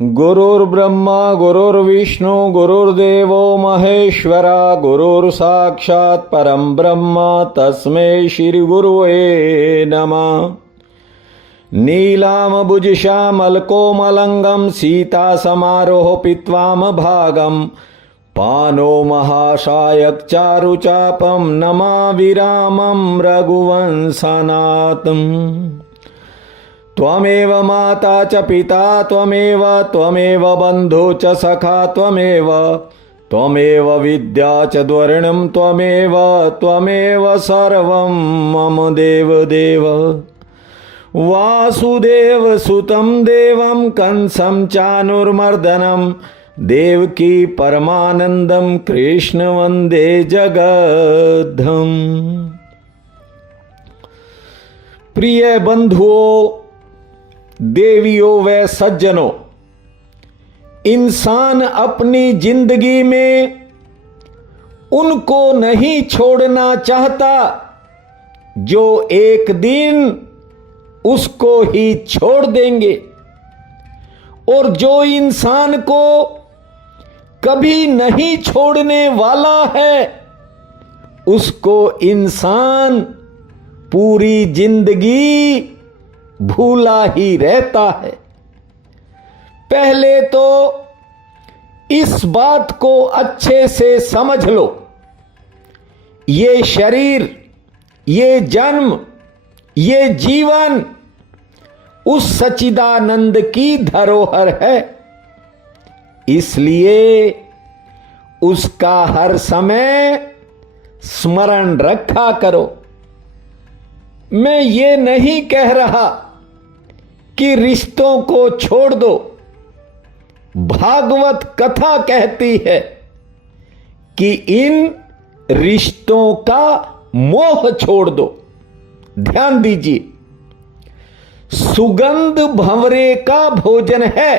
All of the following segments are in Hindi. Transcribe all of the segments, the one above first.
गुरुर्ब्रह्मा गुरुर्विष्णु गुरुर्देवो महेश्वरा गुरुर्साक्षात् परम ब्रह्म तस्मै श्री गुरुवे नमः। नीलाम्बुजश्यामलकोमलंगं सीतासमारोह भागं पानो महाशायकचारुचापं नमाविरामं रघुवंशनाथम्। त्वमेव माता च पिता त्वमेव बन्धु च सखा त्वमेव विद्या च द्वरणं त्वमेव सर्वं मम देवदेव। वासुदेवसुतं देवं कंसं चानुर्मर्दनं देवकी परमानन्दं कृष्ण वन्दे जगद्धाम। प्रिय बंधुओं, देवियों व सज्जनों, इंसान अपनी जिंदगी में उनको नहीं छोड़ना चाहता जो एक दिन उसको ही छोड़ देंगे, और जो इंसान को कभी नहीं छोड़ने वाला है उसको इंसान पूरी जिंदगी भूला ही रहता है। पहले तो इस बात को अच्छे से समझ लो, ये शरीर, ये जन्म, ये जीवन उस सच्चिदानंद की धरोहर है, इसलिए उसका हर समय स्मरण रखा करो। मैं ये नहीं कह रहा कि रिश्तों को छोड़ दो। भागवत कथा कहती है कि इन रिश्तों का मोह छोड़ दो। ध्यान दीजिए, सुगंध भंवरे का भोजन है।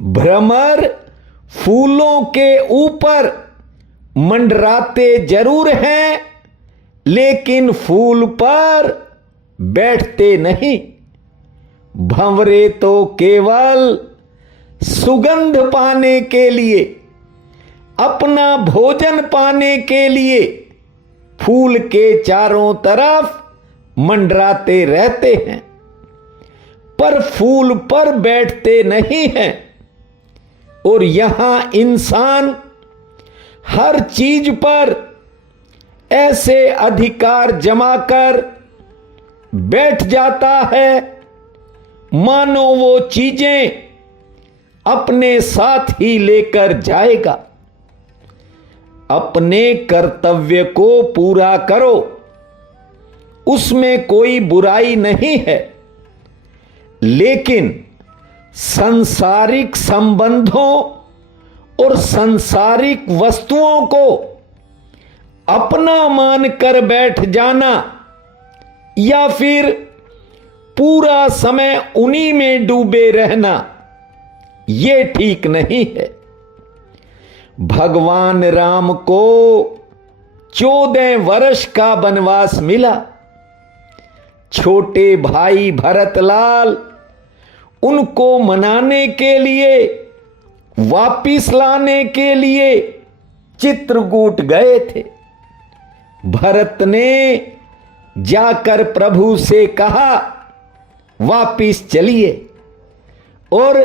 भ्रमर फूलों के ऊपर मंडराते जरूर हैं, लेकिन फूल पर बैठते नहीं। भंवरे तो केवल सुगंध पाने के लिए, अपना भोजन पाने के लिए फूल के चारों तरफ मंडराते रहते हैं, पर फूल पर बैठते नहीं हैं। और यहां इंसान हर चीज पर ऐसे अधिकार जमाकर बैठ जाता है मानो वो चीजें अपने साथ ही लेकर जाएगा। अपने कर्तव्य को पूरा करो, उसमें कोई बुराई नहीं है, लेकिन सांसारिक संबंधों और सांसारिक वस्तुओं को अपना मानकर बैठ जाना या फिर पूरा समय उन्हीं में डूबे रहना, यह ठीक नहीं है। भगवान राम को 14 वर्ष का वनवास मिला। छोटे भाई भरतलाल उनको मनाने के लिए, वापिस लाने के लिए चित्रकूट गए थे। भरत ने जाकर प्रभु से कहा, वापिस चलिए और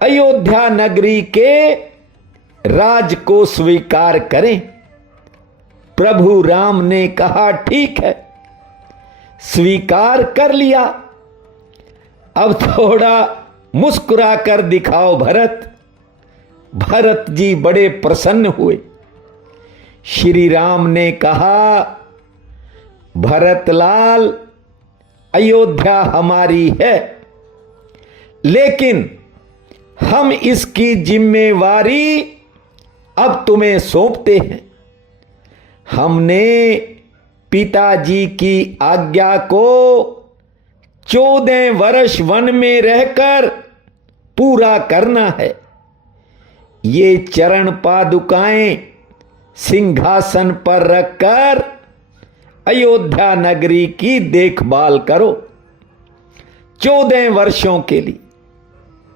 अयोध्या नगरी के राज को स्वीकार करें। प्रभु राम ने कहा, ठीक है, स्वीकार कर लिया। अब थोड़ा मुस्कुरा कर दिखाओ भरत। भरत जी बड़े प्रसन्न हुए। श्री राम ने कहा, भरतलाल, अयोध्या हमारी है, लेकिन हम इसकी जिम्मेवारी अब तुम्हें सौंपते हैं। हमने पिताजी की आज्ञा को 14 वर्ष वन में रहकर पूरा करना है। ये चरण पादुकाएं सिंहासन पर रखकर अयोध्या नगरी की देखभाल करो 14 वर्षों के लिए।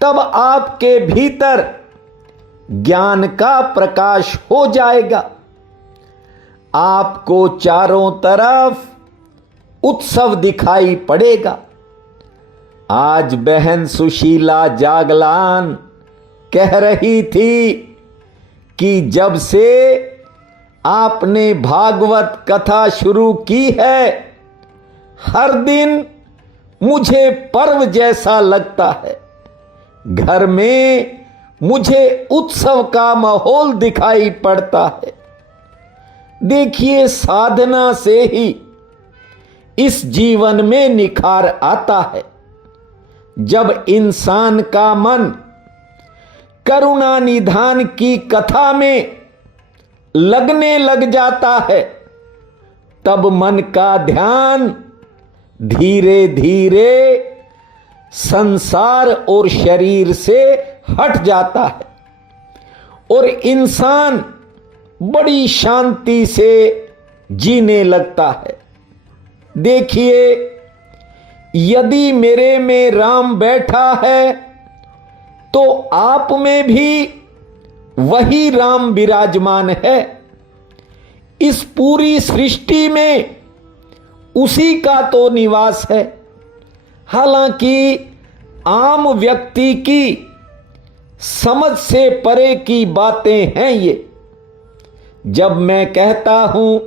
तब आपके भीतर ज्ञान का प्रकाश हो जाएगा। आपको चारों तरफ उत्सव दिखाई पड़ेगा। आज बहन सुशीला जागलान कह रही थी कि जब से आपने भागवत कथा शुरू की है, हर दिन मुझे पर्व जैसा लगता है। घर में मुझे उत्सव का माहौल दिखाई पड़ता है। देखिए, साधना से ही इस जीवन में निखार आता है। जब इंसान का मन करुणा निधान की कथा में लगने लग जाता है, तब मन का ध्यान धीरे धीरे संसार और शरीर से हट जाता है और इंसान बड़ी शांति से जीने लगता है। देखिए, यदि मेरे में राम बैठा है तो आप में भी वही राम विराजमान है। इस पूरी सृष्टि में उसी का तो निवास है। हालांकि आम व्यक्ति की समझ से परे की बातें हैं ये। जब मैं कहता हूं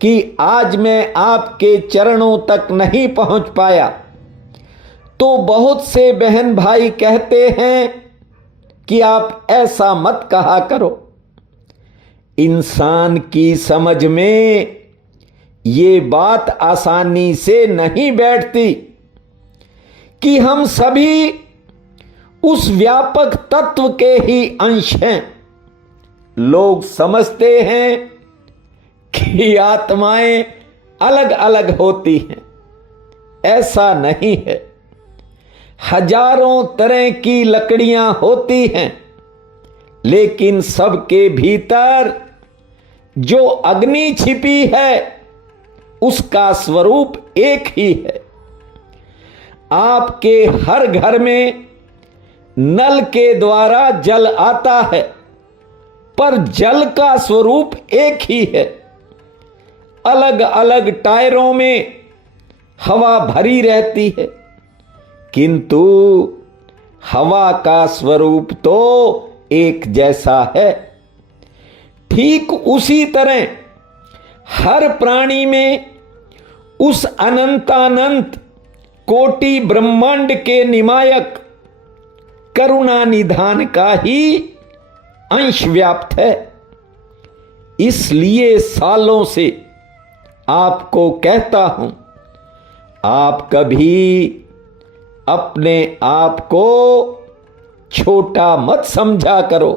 कि आज मैं आपके चरणों तक नहीं पहुंच पाया, तो बहुत से बहन भाई कहते हैं कि आप ऐसा मत कहा करो। इंसान की समझ में ये बात आसानी से नहीं बैठती कि हम सभी उस व्यापक तत्व के ही अंश हैं। लोग समझते हैं कि आत्माएं अलग अलग होती हैं। ऐसा नहीं है। हजारों तरह की लकड़ियां होती हैं, लेकिन सबके भीतर जो अग्नि छिपी है उसका स्वरूप एक ही है। आपके हर घर में नल के द्वारा जल आता है, पर जल का स्वरूप एक ही है। अलग अलग टायरों में हवा भरी रहती है, किंतु हवा का स्वरूप तो एक जैसा है। ठीक उसी तरह हर प्राणी में उस अनंतानंत कोटि ब्रह्मांड के निमायक करुणा निधान का ही अंश व्याप्त है। इसलिए सालों से आपको कहता हूं, आप कभी अपने आप को छोटा मत समझा करो।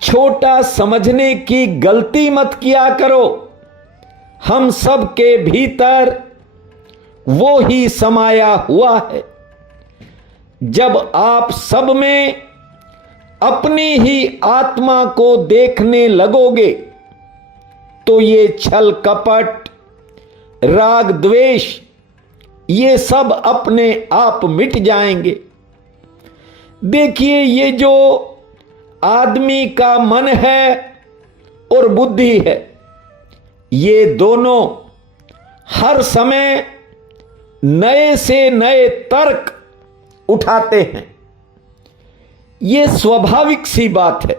छोटा समझने की गलती मत किया करो। हम सब के भीतर वो ही समाया हुआ है। जब आप सब में अपनी ही आत्मा को देखने लगोगे, तो ये छल कपट, राग द्वेष, ये सब अपने आप मिट जाएंगे। देखिए, ये जो आदमी का मन है और बुद्धि है, ये दोनों हर समय नए से नए तर्क उठाते हैं। ये स्वाभाविक सी बात है।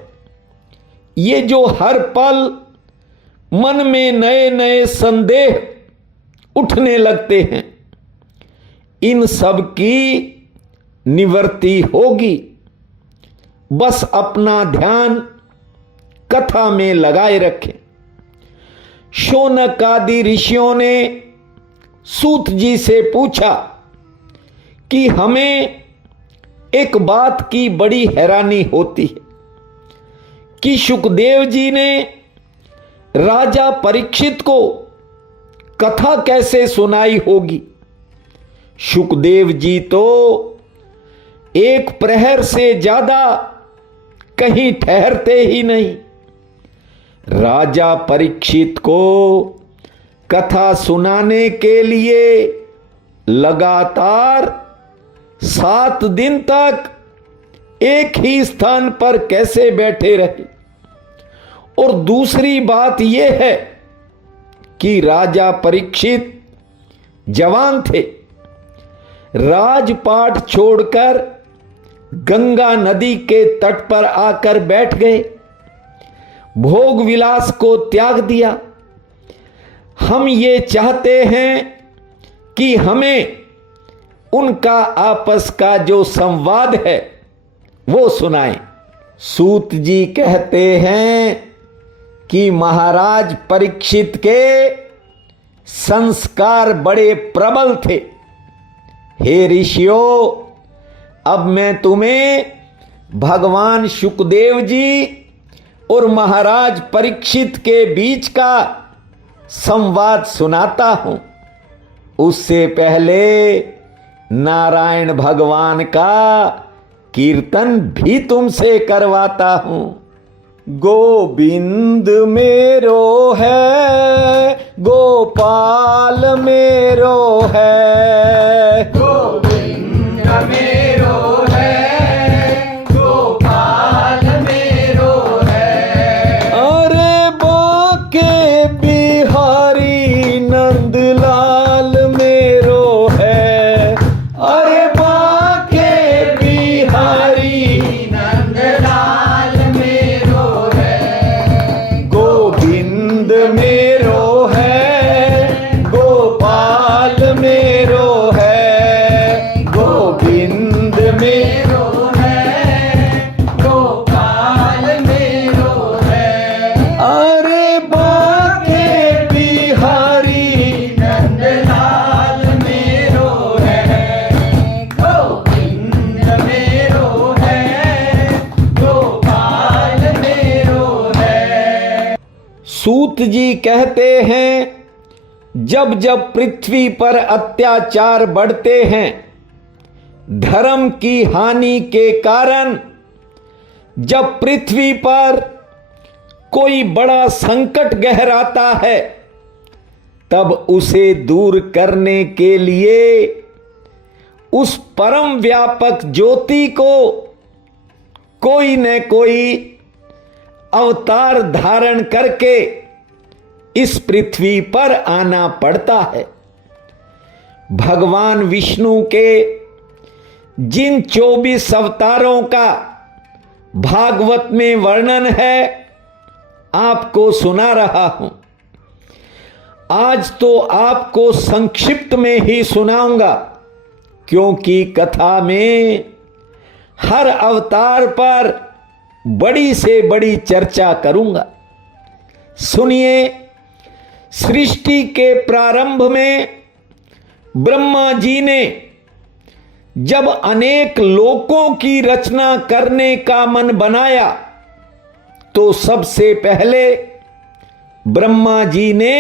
ये जो हर पल मन में नए नए संदेह उठने लगते हैं, इन सब की निवृत्ति होगी। बस अपना ध्यान कथा में लगाए रखें। शौनक आदि ऋषियों ने सूत जी से पूछा कि हमें एक बात की बड़ी हैरानी होती है कि शुकदेव जी ने राजा परीक्षित को कथा कैसे सुनाई होगी। शुकदेव जी तो एक प्रहर से ज्यादा कहीं ठहरते ही नहीं। राजा परीक्षित को कथा सुनाने के लिए लगातार 7 दिन तक एक ही स्थान पर कैसे बैठे रहे? और दूसरी बात यह है कि राजा परीक्षित जवान थे, राजपाट छोड़कर गंगा नदी के तट पर आकर बैठ गए, भोग विलास को त्याग दिया। हम ये चाहते हैं कि हमें उनका आपस का जो संवाद है वो सुनाएं। सूत जी कहते हैं कि महाराज परीक्षित के संस्कार बड़े प्रबल थे। हे ऋषियों, अब मैं तुम्हें भगवान शुकदेव जी और महाराज परीक्षित के बीच का संवाद सुनाता हूं। उससे पहले नारायण भगवान का कीर्तन भी तुमसे करवाता हूं। गोविंद मेरो है, गोपाल मेरो है, गोविंद मेरो है, गोपाल मेरो है। अरे बाके बिहारी नंदलाल मेरो है, अरे बाके बिहारी नंदलाल मेरो है। गोविंद मेरो है, गोपाल मेरो है, गोविंद मेरो मेरो है, गोपाल मेरो है। अरे बाके बिहारी नंदलाल मेरो है, गोविंद मेरो है, गोपाल मेरो है। सूत जी कहते हैं, जब जब पृथ्वी पर अत्याचार बढ़ते हैं, धर्म की हानि के कारण जब पृथ्वी पर कोई बड़ा संकट गहराता है, तब उसे दूर करने के लिए उस परम व्यापक ज्योति को कोई न कोई अवतार धारण करके इस पृथ्वी पर आना पड़ता है। भगवान विष्णु के जिन 24 अवतारों का भागवत में वर्णन है, आपको सुना रहा हूं। आज तो आपको संक्षिप्त में ही सुनाऊंगा, क्योंकि कथा में हर अवतार पर बड़ी से बड़ी चर्चा करूंगा। सुनिए, सृष्टि के प्रारंभ में ब्रह्मा जी ने जब अनेक लोकों की रचना करने का मन बनाया, तो सबसे पहले ब्रह्मा जी ने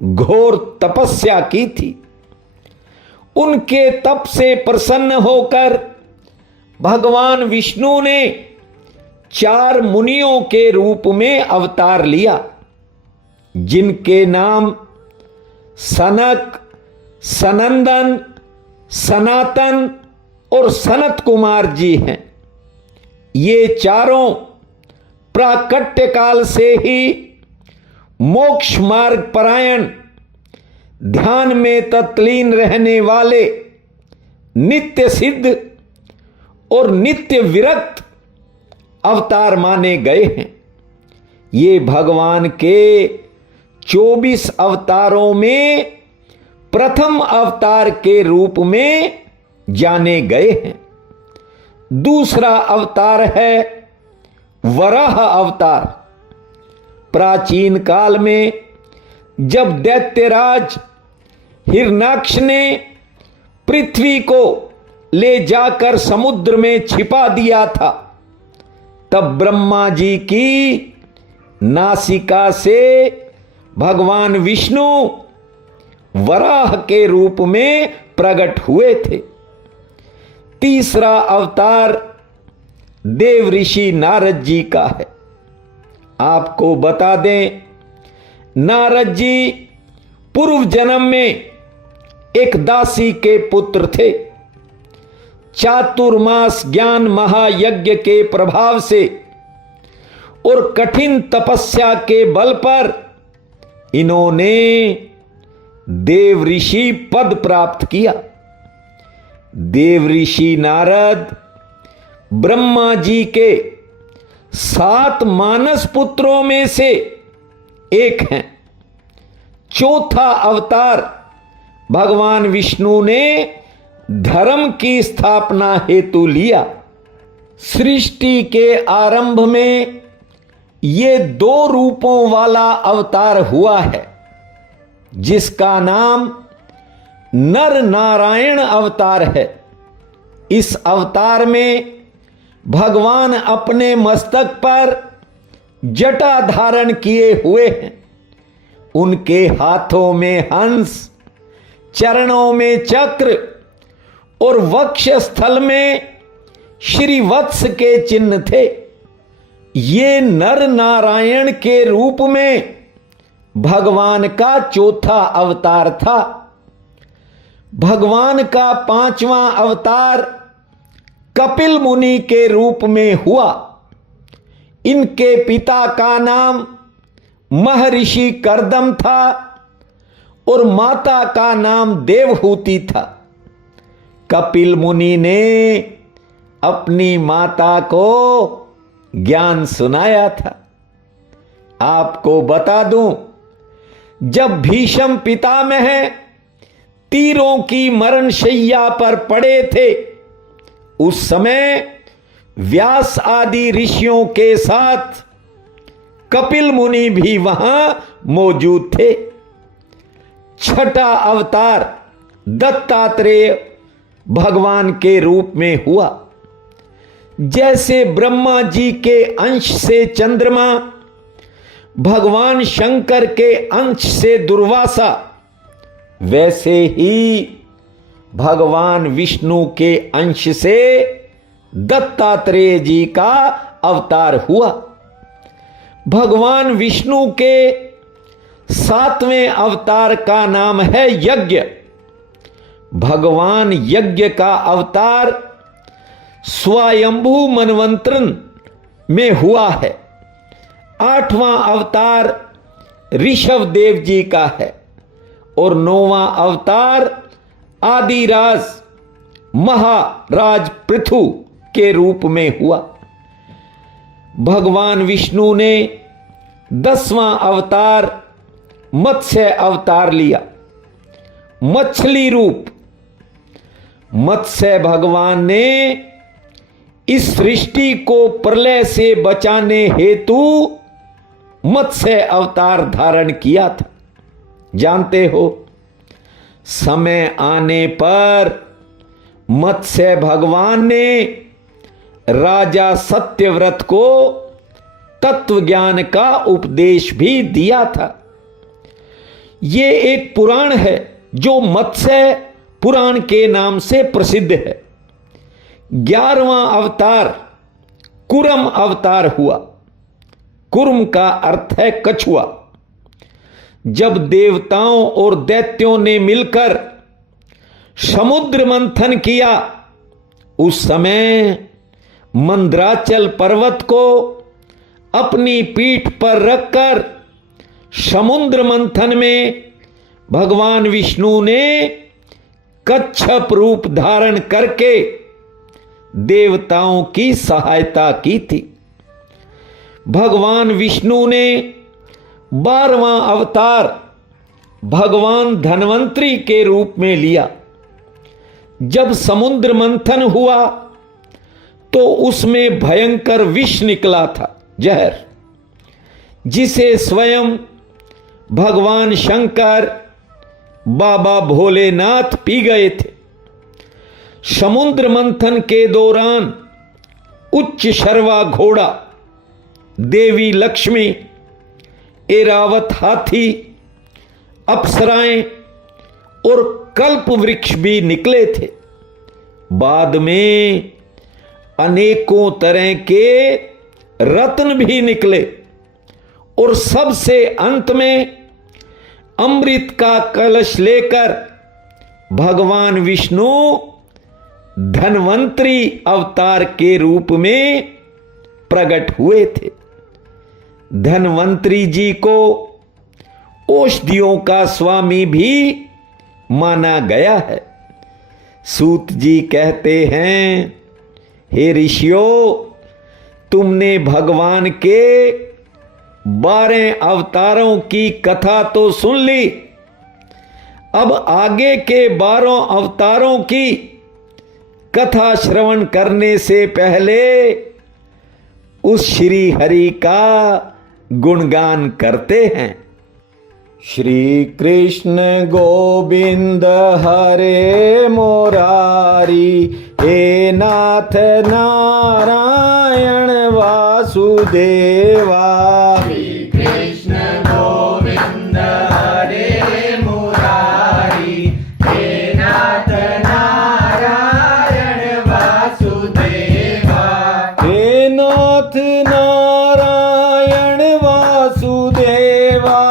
घोर तपस्या की थी। उनके तप से प्रसन्न होकर भगवान विष्णु ने 4 मुनियों के रूप में अवतार लिया, जिनके नाम सनक, सनंदन, सनातन और सनत कुमार जी हैं। ये चारों प्राकट्य काल से ही मोक्ष मार्ग परायण, ध्यान में तत्लीन रहने वाले, नित्य सिद्ध और नित्य विरक्त अवतार माने गए हैं। ये भगवान के 24 अवतारों में प्रथम अवतार के रूप में जाने गए हैं। दूसरा अवतार है वराह अवतार। प्राचीन काल में जब दैत्यराज हिरण्याक्ष ने पृथ्वी को ले जाकर समुद्र में छिपा दिया था, तब ब्रह्मा जी की नासिका से भगवान विष्णु वराह के रूप में प्रकट हुए थे। तीसरा अवतार देव ऋषि नारद जी का है। आपको बता दें, नारद जी पूर्व जन्म में एक दासी के पुत्र थे। चातुर्मास ज्ञान महायज्ञ के प्रभाव से और कठिन तपस्या के बल पर इन्होंने देव ऋषि पद प्राप्त किया। देव ऋषि नारद ब्रह्मा जी के 7 मानस पुत्रों में से एक हैं। चौथा अवतार भगवान विष्णु ने धर्म की स्थापना हेतु लिया। सृष्टि के आरंभ में ये 2 रूपों वाला अवतार हुआ है, जिसका नाम नर नारायण अवतार है। इस अवतार में भगवान अपने मस्तक पर जटा धारण किए हुए हैं। उनके हाथों में हंस, चरणों में चक्र और वक्ष स्थल में श्रीवत्स के चिन्ह थे। ये नर नारायण के रूप में भगवान का चौथा अवतार था। भगवान का 5वां अवतार कपिल मुनि के रूप में हुआ। इनके पिता का नाम महर्षि कर्दम था और माता का नाम देवहूति था। कपिल मुनि ने अपनी माता को ज्ञान सुनाया था। आपको बता दूं, जब भीष्म पितामह तीरों की मरणशैया पर पड़े थे, उस समय व्यास आदि ऋषियों के साथ कपिल मुनि भी वहां मौजूद थे। छठा अवतार दत्तात्रेय भगवान के रूप में हुआ। जैसे ब्रह्मा जी के अंश से चंद्रमा, भगवान शंकर के अंश से दुर्वासा, वैसे ही भगवान विष्णु के अंश से दत्तात्रेय जी का अवतार हुआ। भगवान विष्णु के 7वें अवतार का नाम है यज्ञ। भगवान यज्ञ का अवतार स्वयंभू मनवंतरन में हुआ है। 8वां अवतार ऋषभ देव जी का है और 9वां अवतार आदिराज महाराज पृथु के रूप में हुआ। भगवान विष्णु ने 10वां अवतार मत्स्य अवतार लिया, मछली रूप। मत्स्य भगवान ने इस सृष्टि को प्रलय से बचाने हेतु मत्स्य अवतार धारण किया था। जानते हो, समय आने पर मत्स्य भगवान ने राजा सत्यव्रत को तत्व ज्ञान का उपदेश भी दिया था। ये एक पुराण है जो मत्स्य पुराण के नाम से प्रसिद्ध है। 11वां अवतार कुरम अवतार हुआ। कुर्म का अर्थ है कछुआ। जब देवताओं और दैत्यों ने मिलकर समुद्र मंथन किया, उस समय मंदराचल पर्वत को अपनी पीठ पर रखकर समुद्र मंथन में भगवान विष्णु ने कच्छप रूप धारण करके देवताओं की सहायता की थी। भगवान विष्णु ने 12वां अवतार भगवान धन्वंतरी के रूप में लिया। जब समुद्र मंथन हुआ तो उसमें भयंकर विष निकला था, जहर, जिसे स्वयं भगवान शंकर, बाबा भोलेनाथ पी गए थे। समुद्र मंथन के दौरान उच्च शर्वा घोड़ा, देवी लक्ष्मी, ऐरावत हाथी, अप्सराएं और कल्प वृक्ष भी निकले थे। बाद में अनेकों तरह के रत्न भी निकले और सबसे अंत में अमृत का कलश लेकर भगवान विष्णु धन्वंतरी अवतार के रूप में प्रकट हुए थे। धन्वंतरी जी को औषधियों का स्वामी भी माना गया है। सूत जी कहते हैं, हे ऋषियों, तुमने भगवान के 12 अवतारों की कथा तो सुन ली, अब आगे के 12 अवतारों की कथा श्रवण करने से पहले उस श्री हरि का गुणगान करते हैं। श्री कृष्ण गोविंद हरे मुरारी, हे नाथ नारायण वासुदेवा। श्री कृष्ण गोविंद हरे मुरारी, हे नाथ नारायण वासुदेवा। हे नाथ नारायण वासुदेवा,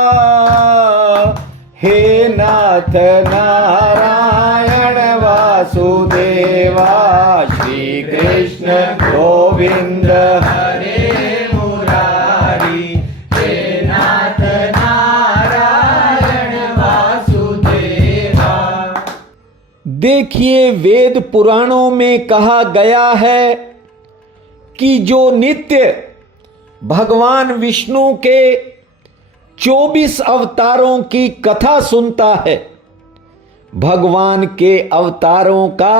हे नाथ नारायण वासुदेवा। श्री कृष्ण गोविंद हरे मुरारी, हे नाथ नारायण वासुदेवा। देखिए, वेद पुराणों में कहा गया है कि जो नित्य भगवान विष्णु के 24 अवतारों की कथा सुनता है, भगवान के अवतारों का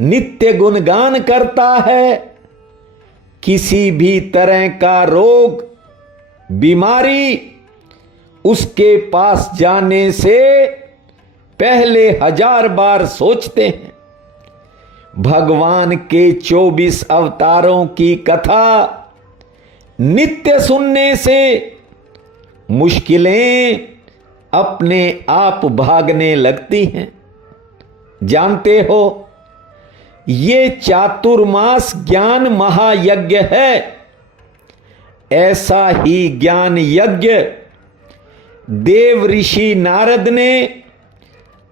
नित्य गुणगान करता है, किसी भी तरह का रोग बीमारी उसके पास जाने से पहले 1000 बार सोचते हैं। भगवान के 24 अवतारों की कथा नित्य सुनने से मुश्किलें अपने आप भागने लगती हैं। जानते हो, ये चातुर्मास ज्ञान महायज्ञ है। ऐसा ही ज्ञान यज्ञ देव ऋषि नारद ने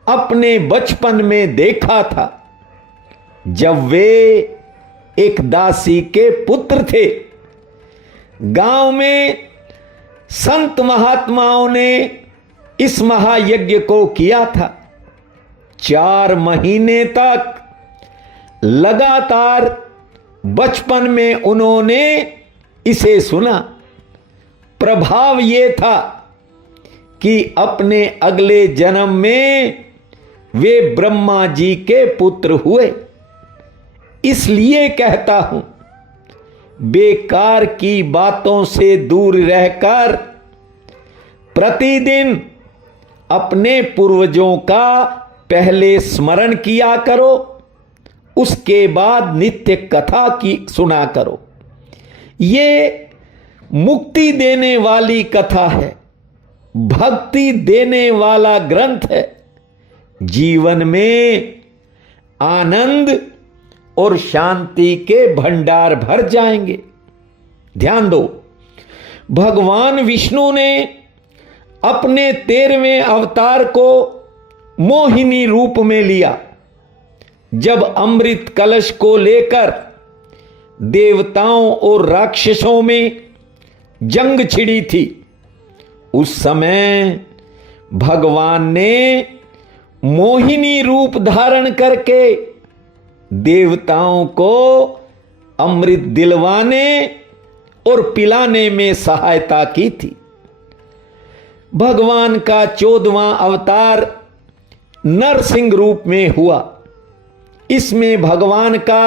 अपने बचपन में देखा था, जब वे एक दासी के पुत्र थे। गांव में संत महात्माओं ने इस महायज्ञ को किया था। 4 महीने तक लगातार बचपन में उन्होंने इसे सुना। प्रभाव ये था कि अपने अगले जन्म में वे ब्रह्मा जी के पुत्र हुए। इसलिए कहता हूं, बेकार की बातों से दूर रहकर प्रतिदिन अपने पूर्वजों का पहले स्मरण किया करो, उसके बाद नित्य कथा की सुना करो। ये मुक्ति देने वाली कथा है, भक्ति देने वाला ग्रंथ है। जीवन में आनंद और शांति के भंडार भर जाएंगे। ध्यान दो, भगवान विष्णु ने अपने 13वें अवतार को मोहिनी रूप में लिया। जब अमृत कलश को लेकर देवताओं और राक्षसों में जंग छिड़ी थी, उस समय भगवान ने मोहिनी रूप धारण करके देवताओं को अमृत दिलवाने और पिलाने में सहायता की थी। भगवान का 14वां अवतार नरसिंह रूप में हुआ। इसमें भगवान का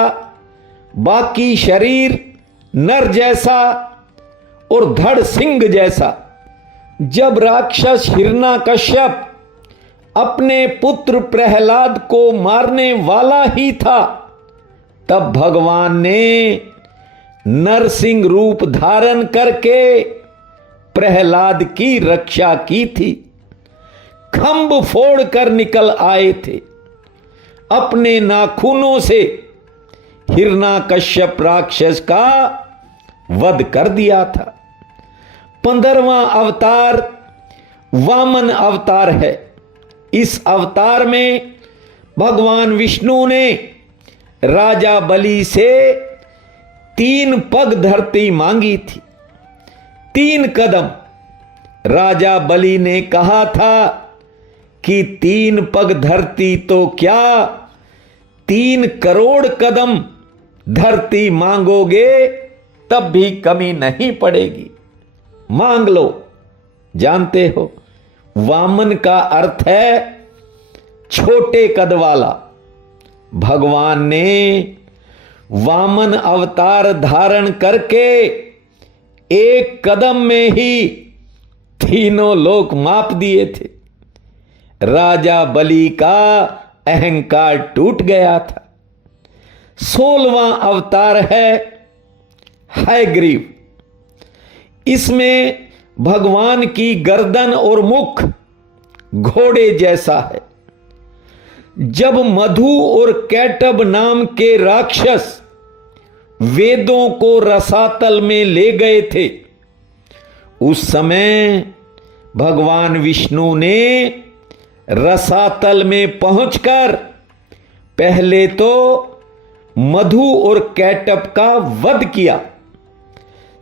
बाकी शरीर नर जैसा और धड़ सिंह जैसा। जब राक्षस हिरण्यकश्यप अपने पुत्र प्रहलाद को मारने वाला ही था, तब भगवान ने नरसिंह रूप धारण करके प्रहलाद की रक्षा की थी। खंभ फोड़कर निकल आए थे। अपने नाखूनों से हिरण्यकश्यप राक्षस का वध कर दिया था। 15वां अवतार वामन अवतार है। इस अवतार में भगवान विष्णु ने राजा बलि से 3 पग धरती मांगी थी, 3 कदम। राजा बलि ने कहा था कि 3 पग धरती तो क्या, 3 करोड़ कदम धरती मांगोगे तब भी कमी नहीं पड़ेगी, मांग लो। जानते हो वामन का अर्थ है छोटे कद वाला। भगवान ने वामन अवतार धारण करके 1 कदम में ही तीनों लोक माप दिए थे। राजा बलि का अहंकार टूट गया था। 16वां अवतार है हयग्रीव। इसमें भगवान की गर्दन और मुख घोड़े जैसा है। जब मधु और कैटब नाम के राक्षस वेदों को रसातल में ले गए थे, उस समय भगवान विष्णु ने रसातल में पहुंचकर पहले तो मधु और कैटब का वध किया।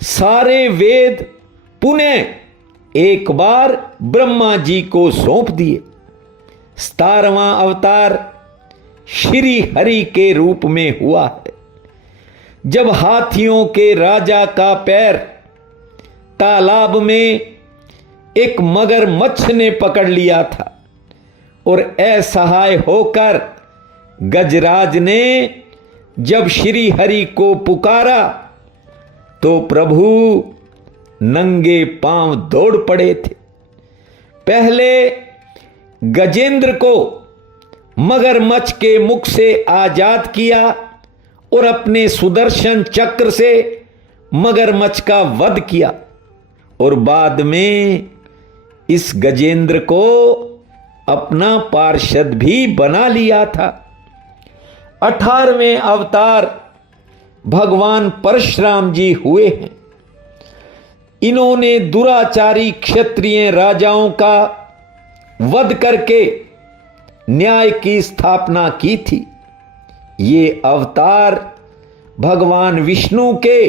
सारे वेद पुनः एक बार ब्रह्मा जी को सौंप दिए। 17वां अवतार श्री हरि के रूप में हुआ है। जब हाथियों के राजा का पैर तालाब में एक मगरमच्छ ने पकड़ लिया था और असहाय होकर गजराज ने जब श्री हरि को पुकारा तो प्रभु नंगे पांव दौड़ पड़े थे। पहले गजेंद्र को मगरमच्छ के मुख से आजाद किया और अपने सुदर्शन चक्र से मगरमच्छ का वध किया, और बाद में इस गजेंद्र को अपना पार्षद भी बना लिया था। 18वें अवतार भगवान परशुराम जी हुए हैं। इन्होंने दुराचारी क्षत्रिय राजाओं का वध करके न्याय की स्थापना की थी। ये अवतार भगवान विष्णु के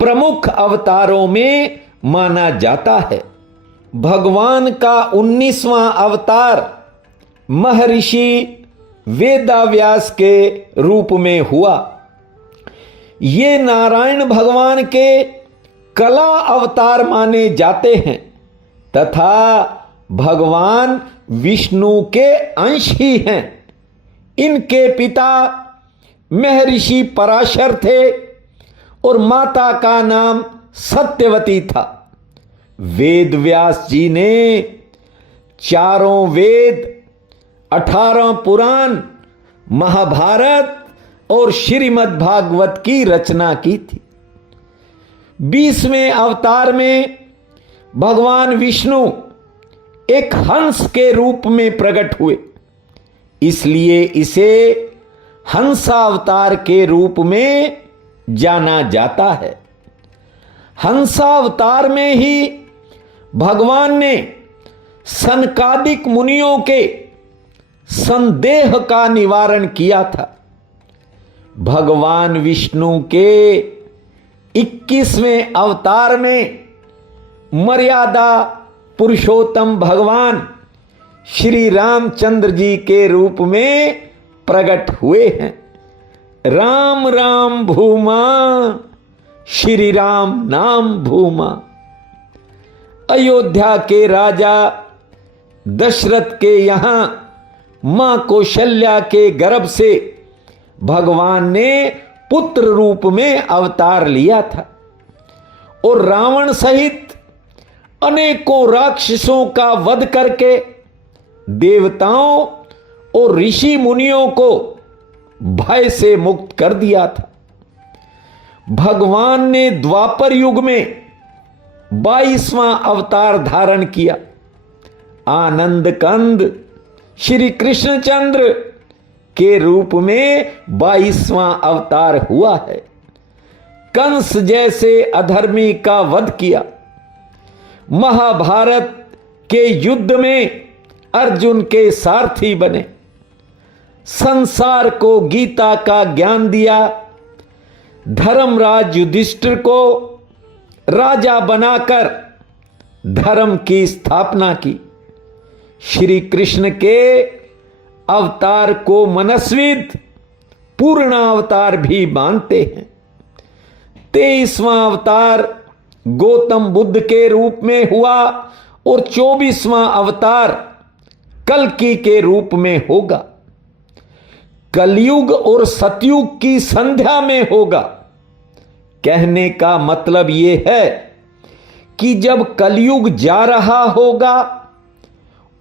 प्रमुख अवतारों में माना जाता है। भगवान का 19वां अवतार महर्षि वेदव्यास के रूप में हुआ। ये नारायण भगवान के कला अवतार माने जाते हैं तथा भगवान विष्णु के अंश ही हैं। इनके पिता महर्षि पराशर थे और माता का नाम सत्यवती था। वेद व्यास जी ने 4 वेद, 18 पुराण, महाभारत और श्रीमद् भागवत की रचना की थी। 20वें अवतार में भगवान विष्णु एक हंस के रूप में प्रकट हुए, इसलिए इसे हंसावतार के रूप में जाना जाता है। हंसावतार में ही भगवान ने सनकादिक मुनियों के संदेह का निवारण किया था। भगवान विष्णु के 21वें अवतार में मर्यादा पुरुषोत्तम भगवान श्री रामचंद्र जी के रूप में प्रकट हुए हैं। राम राम भूमा, श्री राम नाम भूमा। अयोध्या के राजा दशरथ के यहां मां कौशल्या के गर्भ से भगवान ने पुत्र रूप में अवतार लिया था और रावण सहित अनेकों राक्षसों का वध करके देवताओं और ऋषि मुनियों को भय से मुक्त कर दिया था। भगवान ने द्वापर युग में 22वां अवतार धारण किया। आनंद कंद श्री कृष्णचंद्र के रूप में 22वां अवतार हुआ है। कंस जैसे अधर्मी का वध किया। महाभारत के युद्ध में अर्जुन के सारथी बने। संसार को गीता का ज्ञान दिया, धर्मराज युधिष्ठिर को राजा बनाकर धर्म की स्थापना की। श्री कृष्ण के अवतार को मनस्विद पूर्ण अवतार भी मानते हैं। 23वां अवतार गौतम बुद्ध के रूप में हुआ और 24वां अवतार कल्कि के रूप में होगा। कलयुग और सतयुग की संध्या में होगा। कहने का मतलब यह है कि जब कलयुग जा रहा होगा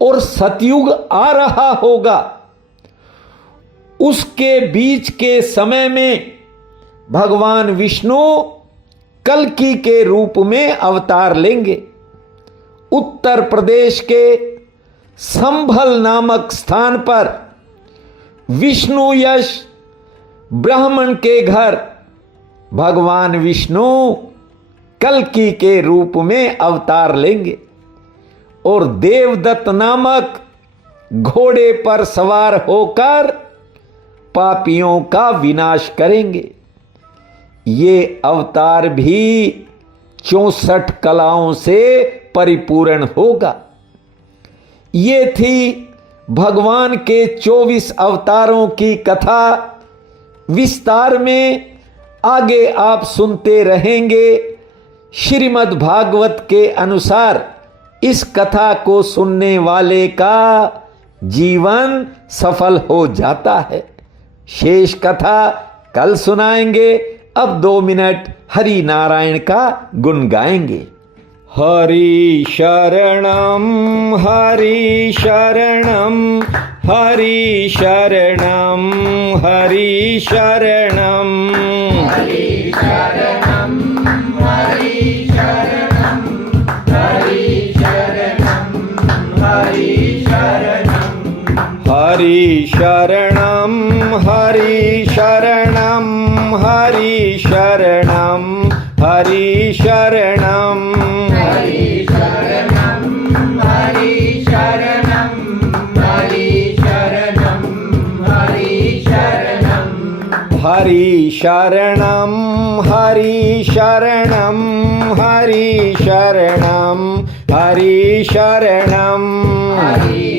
और सतयुग आ रहा होगा, उसके बीच के समय में भगवान विष्णु कल्कि के रूप में अवतार लेंगे। उत्तर प्रदेश के संभल नामक स्थान पर विष्णु यश ब्राह्मण के घर भगवान विष्णु कल्कि के रूप में अवतार लेंगे और देवदत्त नामक घोड़े पर सवार होकर पापियों का विनाश करेंगे। ये अवतार भी 64 कलाओं से परिपूर्ण होगा। ये थी भगवान के 24 अवतारों की कथा। विस्तार में आगे आप सुनते रहेंगे। श्रीमद् भागवत के अनुसार इस कथा को सुनने वाले का जीवन सफल हो जाता है। शेष कथा कल सुनाएंगे। अब 2 मिनट हरि नारायण का गुण गाएंगे। हरि शरणम हरि शरणम हरि शरणम हरि शरणम हरि शरणं हरि शरणं हरि शरणं हरि शरणं हरि शरणम हरि शरणम हरि शरणम हरि शरणम हरि शरणं हरि शरणं हरि शरणं हरि शरणं हरि शरणम हरि शरणम हरि शरणम हरि शरणम हरि